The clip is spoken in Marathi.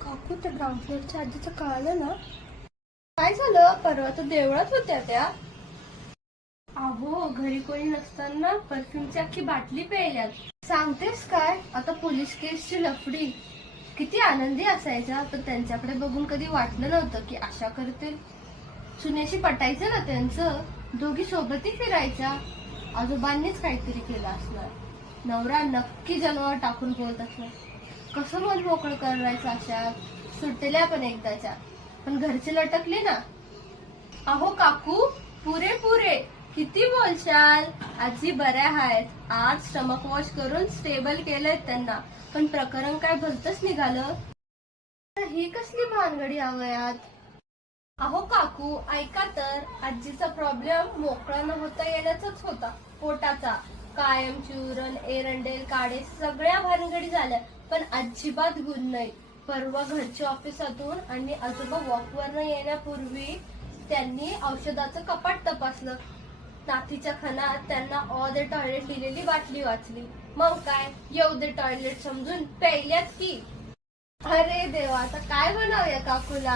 काकू त्या ग्राउंड फ्लोअरच्या आजीचं कळालं ना? काय झालं? परवा तर देवळात होत्या त्या. अहो घरी कोणी नसताना परफ्यूमची अख्खी बाटली प्यायल्यात. सांगतेस काय? आता पोलीस केसची लफडी. किती आनंदी असायच्या, पण त्यांच्याकडे बघून कधी वाटलं नव्हतं की अशा करतील. सुनेशी पटायचं ना त्यांचं. दोघी सोबतही फिरायच्या. आजोबांनीच काहीतरी केलं असणार. नवरा नक्की जन्मावर टाकून बोलत असणार. कसं मन मोकळं करायचं अशा सुटल्या पण एकदाच्या. पण घरचे लटकले ना. अहो काकू, पुरे पुरे किती बोलशाल. आजी बऱ्या आहेत. आज स्टमक वॉश करून स्टेबल केलंय त्यांना. पण प्रकरण काय भलतंच निघालं. ही कसली भानगडी आवयात. अहो काकू ऐका तर, आजीचा प्रॉब्लेम मोकळा न होता येण्याचाच होता. पोटाचा. कायम चुरण एरंडेल काढे सगळ्या भानगडी झाल्या, पण अजिबात गुण नाही. परवा घरच्या ऑफिसातून आणि आजोबा वॉकवरनं येण्यापूर्वी त्यांनी औषधाचं कपाट तपासलं. नातीच्या खणात त्यांना ऑल द टॉयलेट लिहिलेली बाटली वाचली. मग काय, येऊ दे टॉयलेट समजून प्यायल्यात की. अरे देवा, आता काय म्हणावं या काकूला.